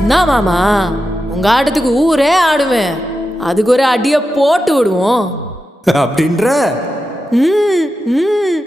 என்ன மாமா, உங்க ஆட்டத்துக்கு ஊரே ஆடுவேன். அதுக்கு ஒரு அடிய போட்டு விடுவோம் அப்படின்ற ம் ம்